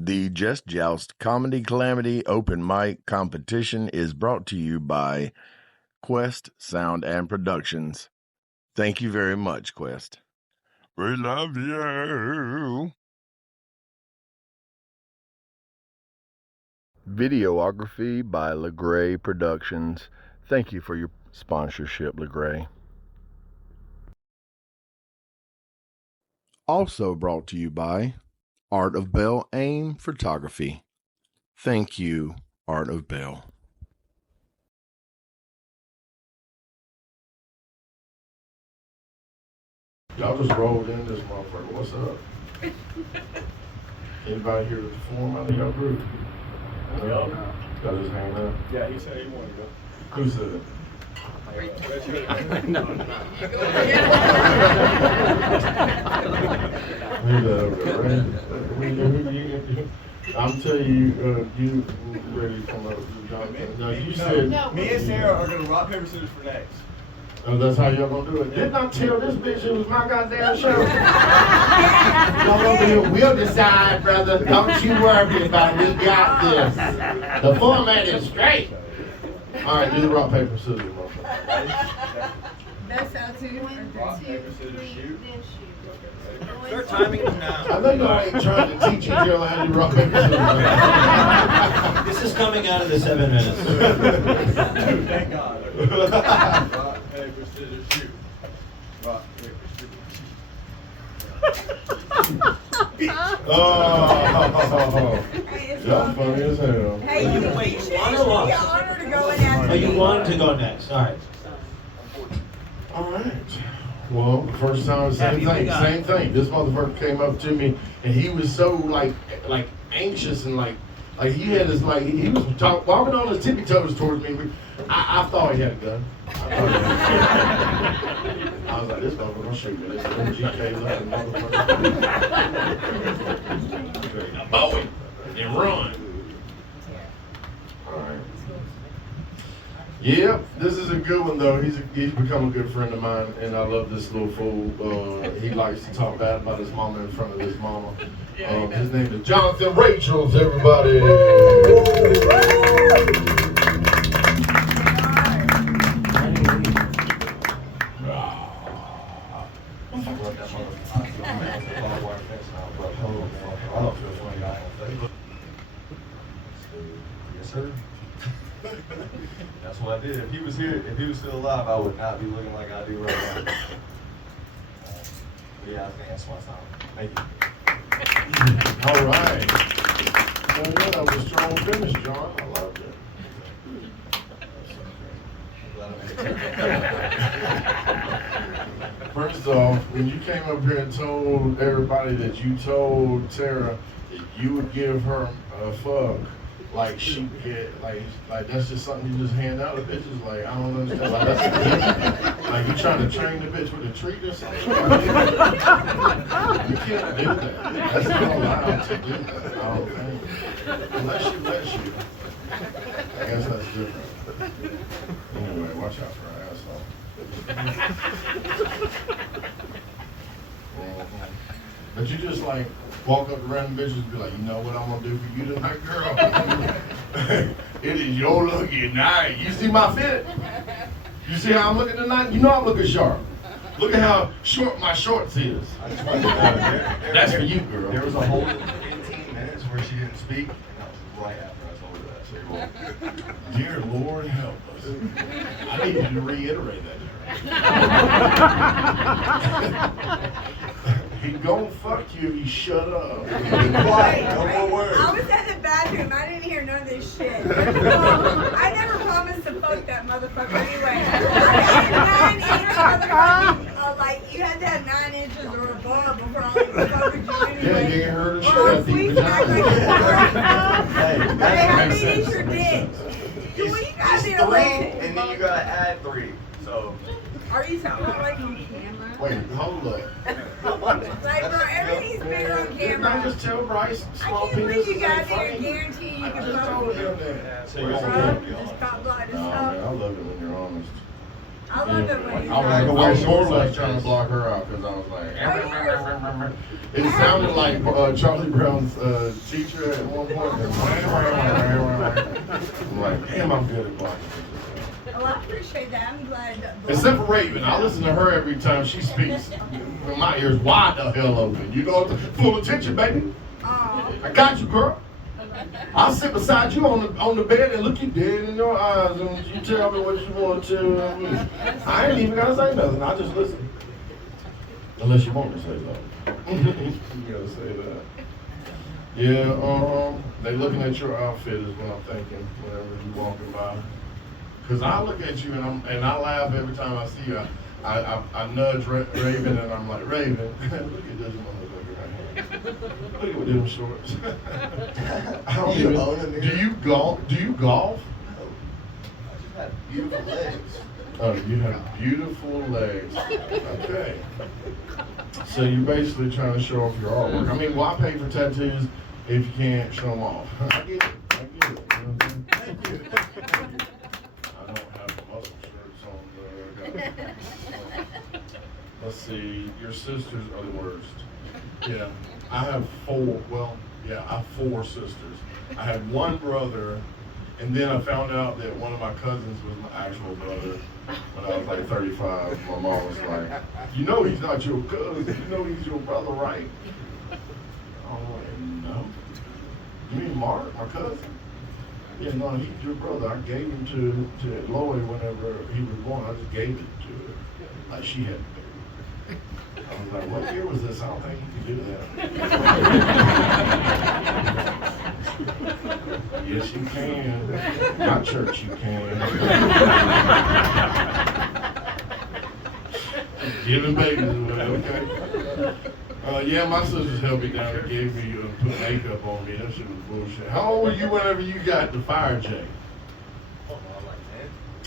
The Joust Comedy Calamity Open Mic Competition is brought to you by Quest Sound and Productions. Thank you very much, Quest. We love you. Videography by LeGray Productions. Thank you for your sponsorship, LeGray. Also brought to you by Art of Bell Aim Photography. Thank you, Art of Bell. Y'all just rolled in this motherfucker. What's up? Anybody here to perform out of your group? Yep. Got his hand up. Yeah, he said he wanted to go. Who said it? No. I'm telling you, you ready to come up with Jonathan. No, you said. No, me and Sarah are going to rock, paper, scissors for next. Oh, that's how y'all gonna do it. Didn't I tell this bitch it was my goddamn show? Y'all over here, we'll decide, brother. Don't you worry about it. We got this. The format is straight. All right, do the rock, paper, scissors, motherfucker. That's how to. Rock, paper, scissors, shoot. Then shoot. Start timing them now. I know y'all ain't trying to teach each other how to do rock, paper, scissors. This is coming out of the 7 minutes. Dude, thank God. Rock, paper, scissors, shoot. Rock, paper, scissors. Oh, y'all funny as hell. Hey, you should be honored to go in after Oh, you wanted to go next. All right. All right. Well, the first time, same thing. This motherfucker came up to me, and he was so like anxious and like he had his he was walking on his tippy toes towards me. I thought he had a gun. I was like, this motherfucker gonna shoot me. This MGK looking motherfucker. Now bow it and run. All right. Yep, this is a good one though. He's become a good friend of mine, and I love this little fool. He likes to talk bad about his mama in front of his mama. His name is Jonathan Rachels, everybody. Yes, sir. That's what I did. If he was here, if he was still alive, I would not be looking like I do right now. But yeah, I think that's my time. Thank you. All right. That was a strong finish, John. I loved it. I'm glad I made it. First off, when you came up here and told everybody that you told Terra that you would give her a fuck, like she get like that's just something you just hand out to bitches. Like I don't understand. Like, like you trying to train the bitch with a treat or something. You can't do that. That's not allowed to do that. I don't think. Unless she lets you. I guess that's different. Anyway, watch out for her asshole. But you just like walk up to random bitches and be like, you know what I'm gonna do for you tonight, girl? It is your lucky night. You see my fit? You see how I'm looking tonight? You know I'm looking sharp. Look at how short my shorts is. I just wanted to know, That's for you, girl. There was a whole 15 minutes where she didn't speak, and that was right after I told her that. So you're welcome. Dear Lord, help us. I need you to reiterate that. He gon' fuck you if you shut up. Be quiet, no more words. I was at the bathroom. I didn't hear none of this shit. I never promised to fuck that motherfucker anyway. I had 9 inches, like you had to have 9 inches or above before I like fucked you anyway. Yeah, you ain't heard of shit. Or I think sweet back like Hey, Hey, how that many makes is your sense. dick? Well, you gotta It's be 3, a little. and then you gotta add 3. So. Are you talking about like on camera? Wait, hold up. Like, bro, everything's bigger on Didn't I camera. just tell Bryce I small can't believe you penises got ain't there and funny? guarantee you I can just fuck told with him that. So you're Bro, gonna be just honest. pop blood and No, man, I stuff. love it when you're honest. I love it when you I was more or less trying to block her out because I was like, it sounded like Charlie Brown's teacher at one point. I'm like, damn, I'm good at blocking. Well, I appreciate that. I'm glad. Except for Raven, I listen to her every time she speaks. My ears wide the hell open. You know, full attention, baby. I got you, girl. I'll sit beside you on the bed and look you dead in your eyes and you tell me what you want to tell me. I ain't even gotta say nothing. I just listen. Unless you want me to say something. You gotta say that. Yeah, they looking at your outfit is what I'm thinking whenever you walking by. Cause I look at you and I laugh every time I see you. I nudge Raven and I'm like, Raven, look at this motherfucker right here. Look at them shorts. I don't even. Do you golf? Do you golf? No. I just have beautiful legs. Oh, you have beautiful legs. Okay. So you're basically trying to show off your artwork. I mean, why pay for tattoos if you can't show them off? I get it. I get it. You know what I'm saying? Thank you. I don't have muscle shirts on. Let's see. Your sisters are the worst. Yeah. I have four. Well, yeah, I have four sisters. I had one brother, and then I found out that one of my cousins was my actual brother. When I was like 35, my mom was like, you know he's not your cousin, you know he's your brother, right? I'm like, no. You mean Mark, my cousin? Yeah, no, he's your brother. I gave him to Lloyd whenever he was born. I just gave it to her. Like she had the baby. I was like, what year was this? I don't think you can do that. Yes, you can. My church, you can. Giving babies away, okay? Yeah, my sisters held me down and gave me, put makeup on me. That shit was bullshit. How old were you whenever you got the fire J?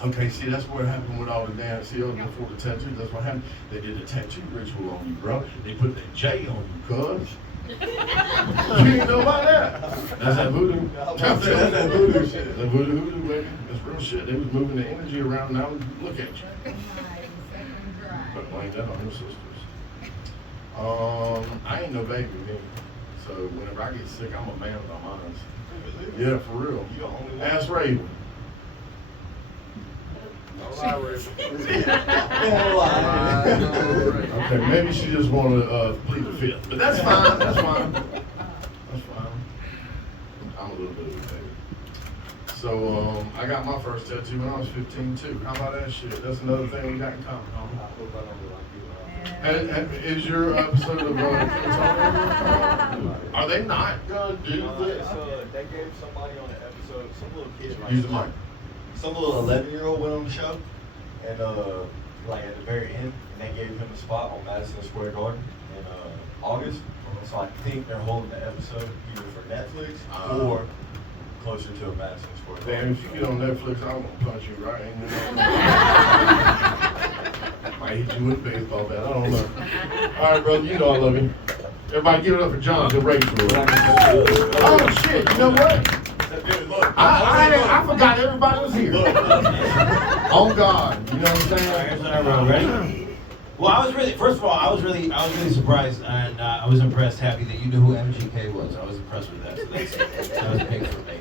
Okay, see, that's what happened with all the dance. See, before the tattoos, that's what happened. They did a tattoo ritual on you, bro. They put the J on you, cuz. You didn't know about that? That's that voodoo. That's that voodoo shit. That voodoo, baby. That's real shit. They was moving the energy around. Now look at you. But blame that on your sisters. I ain't no baby, me. So whenever I get sick, I'm a man with my mind. Yeah, for real. Ask Raven. Okay, maybe she just wanted to plead the fifth, but that's fine. That's fine. That's fine. I'm a little bit of a baby. So I got my first tattoo when I was 15 too. How about that shit? That's another thing we got in common. And is your episode of are they not gonna do this? They gave somebody on the episode, some little kid. Use the mic. Some little 11-year-old went on the show, and like at the very end, and they gave him a spot on Madison Square Garden in August. So I think they're holding the episode either for Netflix or closer to a Madison Square Garden. Damn, if you get on Netflix, I'm gonna punch you right in the might hit you with a baseball bat. I don't know. All right, brother, you know I love you. Everybody give it up for John, the Rachel. Oh shit, you know what? I forgot everybody was here. Oh God, you know what I'm saying? Here's what I wrote. Ready? Well, I was really surprised, and I was impressed, happy that you knew who MGK was. I was impressed with that. So that was big for me.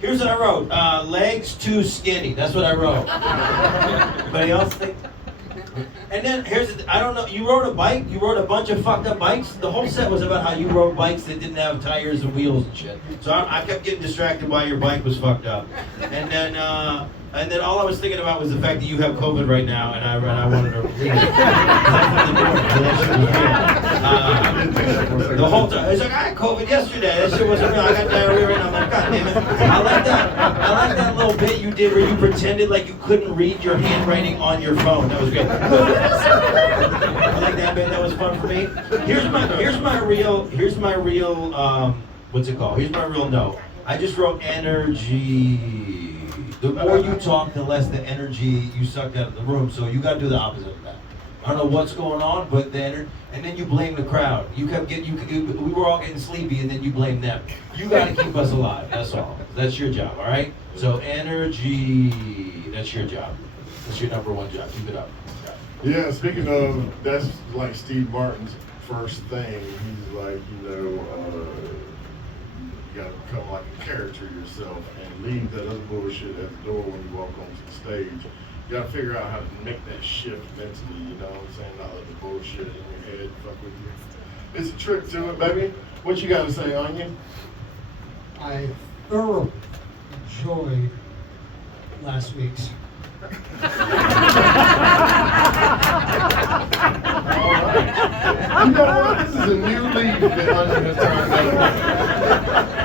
Here's what I wrote. Legs too skinny. That's what I wrote. Anybody else think? And then I don't know, you rode a bike? You rode a bunch of fucked up bikes? The whole set was about how you rode bikes that didn't have tires and wheels and shit. So I kept getting distracted by your bike was fucked up. And then all I was thinking about was the fact that you have COVID right now, and I wanted to leave it. The whole time, it's like, I had COVID yesterday. That shit wasn't real. I got diarrhea, and I'm like, God damn it. I like that little bit you did where you pretended like you couldn't read your handwriting on your phone. That was good. I like that bit. That was fun for me. Here's my real what's it called? Here's my real note. I just wrote energy. The more you talk, the less the energy you sucked out of the room. So you got to do the opposite of that. I don't know what's going on, but and then you blame the crowd. You kept getting, we were all getting sleepy, and then you blame them. You got to keep us alive. That's all. That's your job. All right. So energy. That's your job. That's your number one job. Keep it up. Yeah, speaking of, that's like Steve Martin's first thing. He's like, you gotta become like a character yourself and leave that other bullshit at the door when you walk onto the stage. You gotta figure out how to make that shift mentally, you know what I'm saying? Not let the bullshit in your head fuck with you. It's a trick to it, baby. What you gotta say, Onion? I thoroughly enjoyed last week's. All right. You know what? This is a new leaf that Onion has turned over.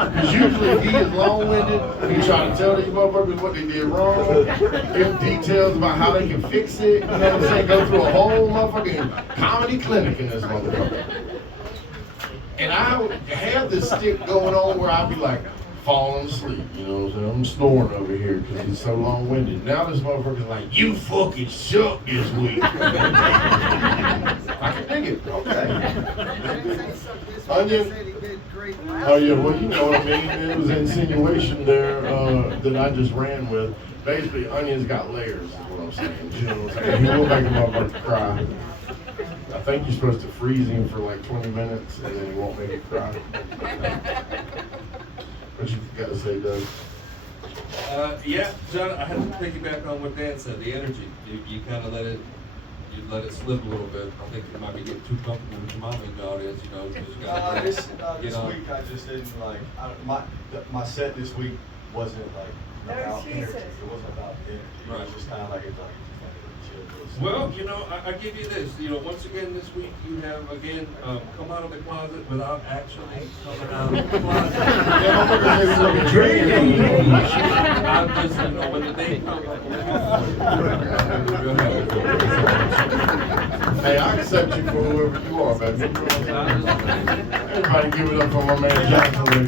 Because usually he is long-winded. He trying to tell these motherfuckers what they did wrong, give details about how they can fix it. You know what I'm saying? Go through a whole motherfucking comedy clinic in this motherfucker. And I would have this stick going on where I'd be like falling asleep, you know what I'm saying? I'm snoring over here because he's so long-winded. Now this motherfucker's like, you fucking suck this week. I can dig it. Okay. Onion. Oh yeah, well you know what I mean. It was an insinuation there that I just ran with. Basically, Onion's got layers, is what I'm saying. You know what I'm saying? He will make a motherfucker cry. I think you're supposed to freeze him for like 20 minutes and then he won't make it cry. What you got to say, Doug? Yeah, John, I had to piggyback on what Dan said. The energy, you kind of let it slip a little bit. I think you might be getting too comfortable with your mom in the audience. You know, you just gotta, this week I just didn't like my set this week wasn't like about energy. It wasn't about energy. Right. It was just kind of like well, you know, I give you this. You know, once again this week you have again come out of the closet without actually coming out of the closet. I'm just, you know, when the day comes. Hey, I accept you for whoever you are, baby. Everybody give it up for my man Jackson.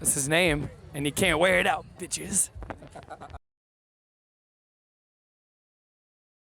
That's his name, and he can't wear it out, bitches.